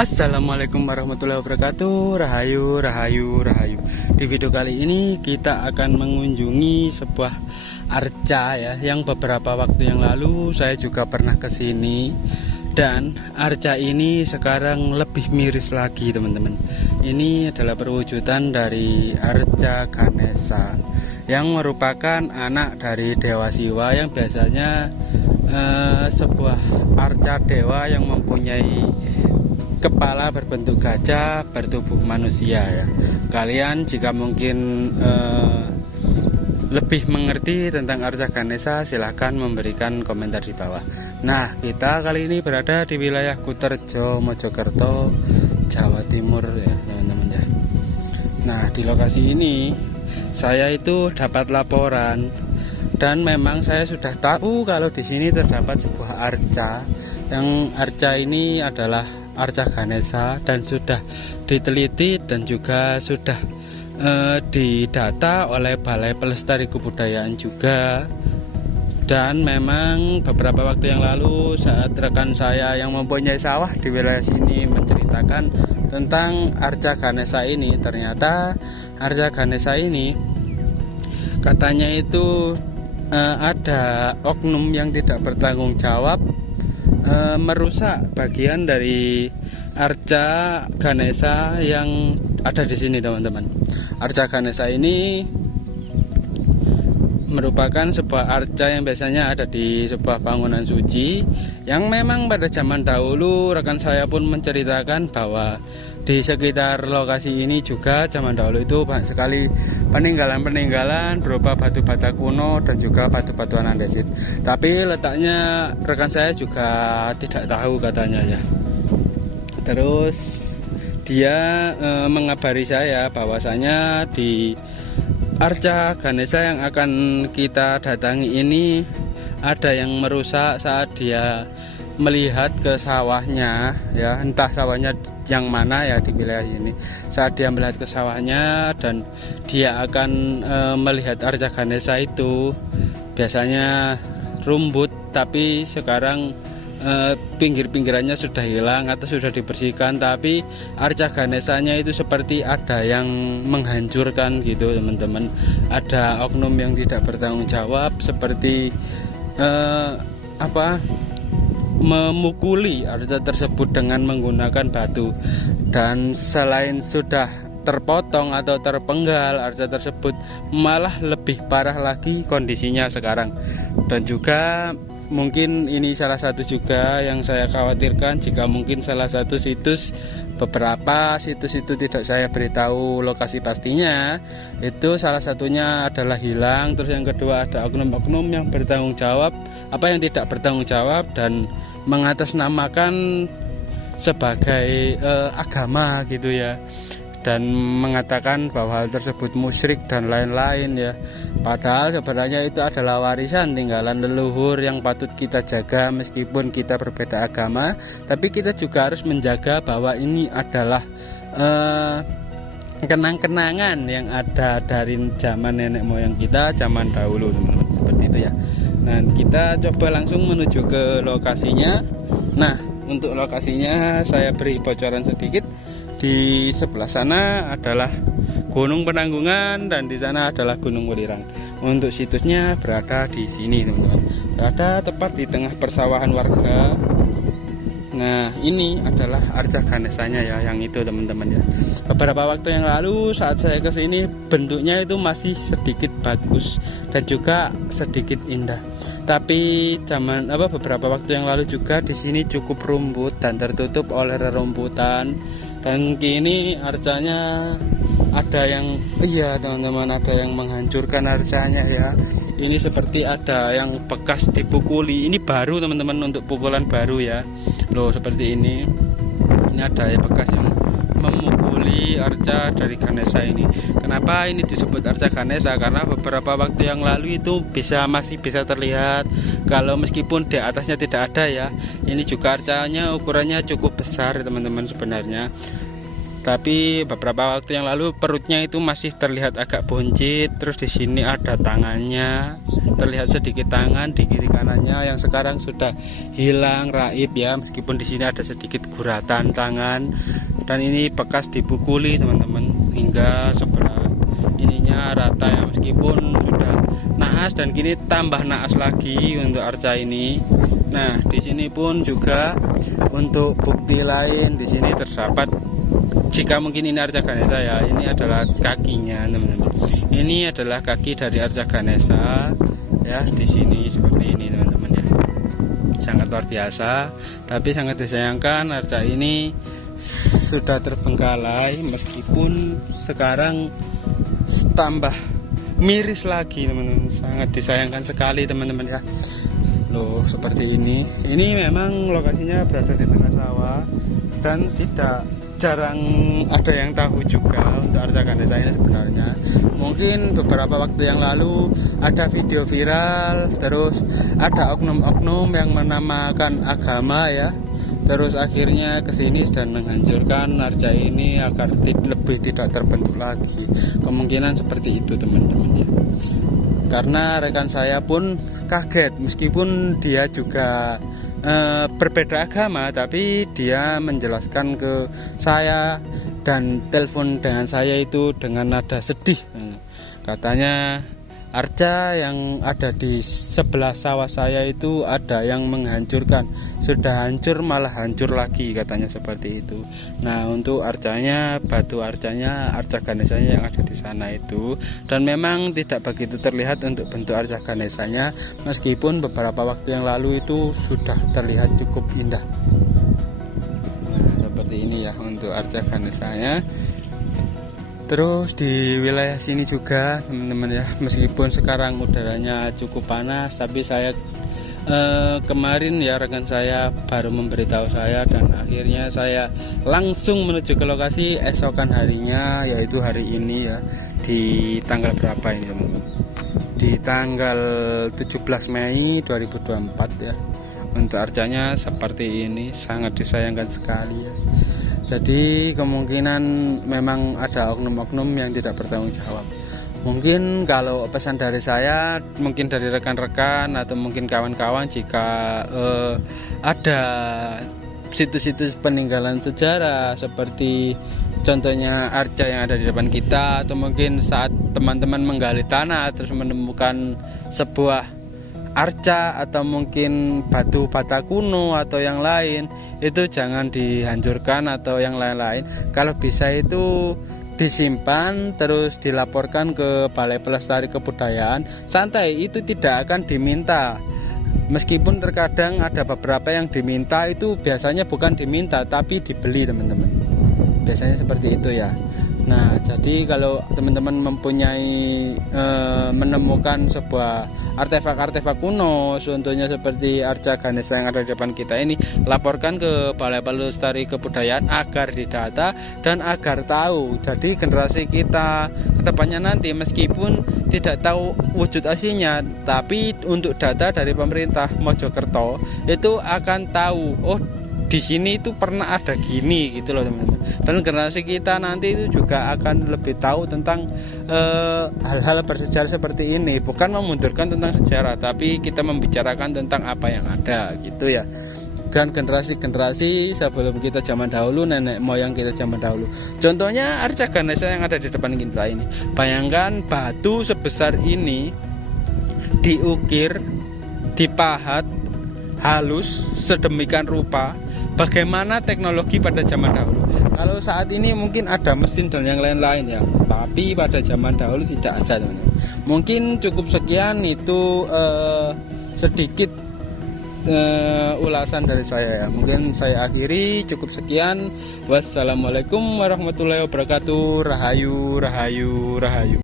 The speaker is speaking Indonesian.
Assalamualaikum warahmatullahi wabarakatuh. Rahayu, rahayu, rahayu. Di video kali ini kita akan mengunjungi sebuah arca ya, yang beberapa waktu yang lalu saya juga pernah ke sini. Dan arca ini sekarang lebih miris lagi, teman-teman. Ini adalah perwujudan dari arca Ganesha, yang merupakan anak dari Dewa Siwa, yang biasanya sebuah arca dewa yang mempunyai kepala berbentuk gajah bertubuh manusia ya. Kalian jika mungkin lebih mengerti tentang arca Ganesha, silahkan memberikan komentar di bawah. Nah, kita kali ini berada di wilayah Kuterjo, Mojokerto, Jawa Timur ya, teman-teman ya. Nah, di lokasi ini saya itu dapat laporan, dan memang saya sudah tahu kalau di sini terdapat sebuah arca, yang arca ini adalah arca Ganesha, dan sudah diteliti dan juga sudah didata oleh Balai Pelestari Kebudayaan juga. Dan memang beberapa waktu yang lalu saat rekan saya yang mempunyai sawah di wilayah sini menceritakan tentang arca Ganesha ini, ternyata arca Ganesha ini katanya itu ada oknum yang tidak bertanggung jawab merusak bagian dari arca Ganesha yang ada di sini, teman-teman. Arca Ganesha ini merupakan sebuah arca yang biasanya ada di sebuah bangunan suci, yang memang pada zaman dahulu rekan saya pun menceritakan bahwa di sekitar lokasi ini juga zaman dahulu itu banyak sekali peninggalan-peninggalan berupa batu bata kuno dan juga batu-batuan andesit. Tapi letaknya rekan saya juga tidak tahu katanya ya. Terus dia mengabari saya bahwasanya di arca Ganesha yang akan kita datangi ini ada yang merusak saat dia melihat ke sawahnya ya, entah sawahnya yang mana ya di wilayah ini. Saat dia melihat ke sawahnya dan dia akan melihat arca Ganesha itu biasanya rumbut, tapi sekarang pinggir-pinggirannya sudah hilang atau sudah dibersihkan, tapi arca Ganeshanya itu seperti ada yang menghancurkan gitu, teman-teman. Ada oknum yang tidak bertanggung jawab seperti memukuli arca tersebut dengan menggunakan batu. Dan selain sudah terpotong atau terpenggal, arca tersebut malah lebih parah lagi kondisinya sekarang. Dan juga mungkin ini salah satu juga yang saya khawatirkan, jika mungkin salah satu situs, beberapa situs itu tidak saya beritahu lokasi pastinya, itu salah satunya adalah hilang. Terus yang kedua ada oknum-oknum yang bertanggung jawab, yang tidak bertanggung jawab dan mengatasnamakan sebagai agama gitu ya, dan mengatakan bahwa hal tersebut musyrik dan lain-lain ya. Padahal sebenarnya itu adalah warisan tinggalan leluhur yang patut kita jaga. Meskipun kita berbeda agama, tapi kita juga harus menjaga bahwa ini adalah kenang-kenangan yang ada dari zaman nenek moyang kita zaman dahulu, teman-teman. Seperti itu ya. Nah, kita coba langsung menuju ke lokasinya. Nah, untuk lokasinya saya beri bocoran sedikit. Di sebelah sana adalah Gunung Penanggungan dan di sana adalah Gunung Welirang. Untuk situsnya berada di sini, teman-teman. Berada tepat di tengah persawahan warga. Nah, ini adalah arca Ganeshanya ya, yang itu, teman-teman ya. Beberapa waktu yang lalu saat saya ke sini, bentuknya itu masih sedikit bagus dan juga sedikit indah. Tapi beberapa waktu yang lalu juga di sini cukup rumput dan tertutup oleh rerumputan. Dan kini arcanya ada yang teman-teman, ada yang menghancurkan arcanya ya. Ini seperti ada yang bekas dipukuli. Ini baru, teman-teman, untuk pukulan baru ya. Loh, seperti ini. Ini ada bekas yang memukuli arca dari Ganesha ini. Kenapa ini disebut arca Ganesha? Karena beberapa waktu yang lalu itu masih bisa terlihat, kalau meskipun di atasnya tidak ada ya. Ini juga arcanya ukurannya cukup besar, teman-teman, sebenarnya. Tapi beberapa waktu yang lalu perutnya itu masih terlihat agak buncit. Terus di sini ada tangannya, terlihat sedikit tangan di kiri kanannya yang sekarang sudah hilang raib ya, meskipun di sini ada sedikit guratan tangan. Dan ini bekas dipukuli teman-teman hingga sebelah ininya rata ya, meskipun sudah naas dan kini tambah naas lagi untuk arca ini. Nah, di sini pun juga untuk bukti lain di sini terdapat, jika mungkin ini arca Ganesha ya, ini adalah kakinya teman-teman. Ini adalah kaki dari arca Ganesha ya, di sini seperti ini teman-teman ya. Sangat luar biasa, tapi sangat disayangkan arca ini sudah terbengkalai, meskipun sekarang tambah miris lagi teman-teman. Sangat disayangkan sekali teman-teman ya. Loh, seperti ini memang lokasinya berada di tengah sawah dan tidak jarang ada yang tahu juga untuk arca Ganesha ini sebenarnya. Mungkin beberapa waktu yang lalu ada video viral, terus ada oknum-oknum yang menamakan agama ya, terus akhirnya kesini dan menghancurkan arca ini agar lebih tidak terbentuk lagi. Kemungkinan seperti itu teman-teman ya. Karena rekan saya pun kaget, meskipun dia juga berbeda agama, tapi dia menjelaskan ke saya dan telepon dengan saya itu dengan nada sedih. Katanya arca yang ada di sebelah sawah saya itu ada yang menghancurkan, sudah hancur malah hancur lagi, katanya seperti itu. Nah, untuk arcanya, batu arcanya, arca Ganeshanya yang ada di sana itu, dan memang tidak begitu terlihat untuk bentuk arca Ganeshanya, meskipun beberapa waktu yang lalu itu sudah terlihat cukup indah. Nah, seperti ini ya untuk arca Ganeshanya. Terus di wilayah sini juga teman-teman ya, meskipun sekarang udaranya cukup panas, tapi saya kemarin ya rekan saya baru memberitahu saya, dan akhirnya saya langsung menuju ke lokasi esokan harinya, yaitu hari ini ya, di tanggal berapa ini teman-teman? Di tanggal 17 Mei 2024 ya. Untuk arcanya seperti ini, sangat disayangkan sekali ya. Jadi kemungkinan memang ada oknum-oknum yang tidak bertanggung jawab. Mungkin kalau pesan dari saya, mungkin dari rekan-rekan atau mungkin kawan-kawan, jika ada situs-situs peninggalan sejarah seperti contohnya arca yang ada di depan kita, atau mungkin saat teman-teman menggali tanah terus menemukan sebuah arca atau mungkin batu bata kuno atau yang lain, itu jangan dihancurkan atau yang lain-lain. Kalau bisa itu disimpan terus dilaporkan ke Balai Pelestari Kebudayaan. Santai, itu tidak akan diminta. Meskipun terkadang ada beberapa yang diminta, itu biasanya bukan diminta tapi dibeli teman-teman. Biasanya seperti itu ya. Nah, jadi kalau teman-teman mempunyai menemukan sebuah artefak-artefak kuno, contohnya seperti arca Ganesha yang ada di depan kita ini, laporkan ke Balai Pelestari Kebudayaan agar didata dan agar tahu. Jadi generasi kita kedepannya nanti meskipun tidak tahu wujud aslinya, tapi untuk data dari pemerintah Mojokerto itu akan tahu, oh di sini itu pernah ada gini gitu loh teman-teman. Dan generasi kita nanti itu juga akan lebih tahu tentang hal-hal bersejarah seperti ini. Bukan memundurkan tentang sejarah, tapi kita membicarakan tentang apa yang ada gitu ya. Dan generasi-generasi sebelum kita zaman dahulu, nenek moyang kita zaman dahulu. Contohnya arca Ganesha yang ada di depan kita ini. Bayangkan batu sebesar ini diukir, dipahat halus sedemikian rupa. Bagaimana teknologi pada zaman dahulu? Kalau saat ini mungkin ada mesin dan yang lain-lain ya, tapi pada zaman dahulu tidak ada teman-teman. Mungkin cukup sekian itu sedikit ulasan dari saya ya. Mungkin saya akhiri cukup sekian. Wassalamualaikum warahmatullahi wabarakatuh. Rahayu, rahayu, rahayu.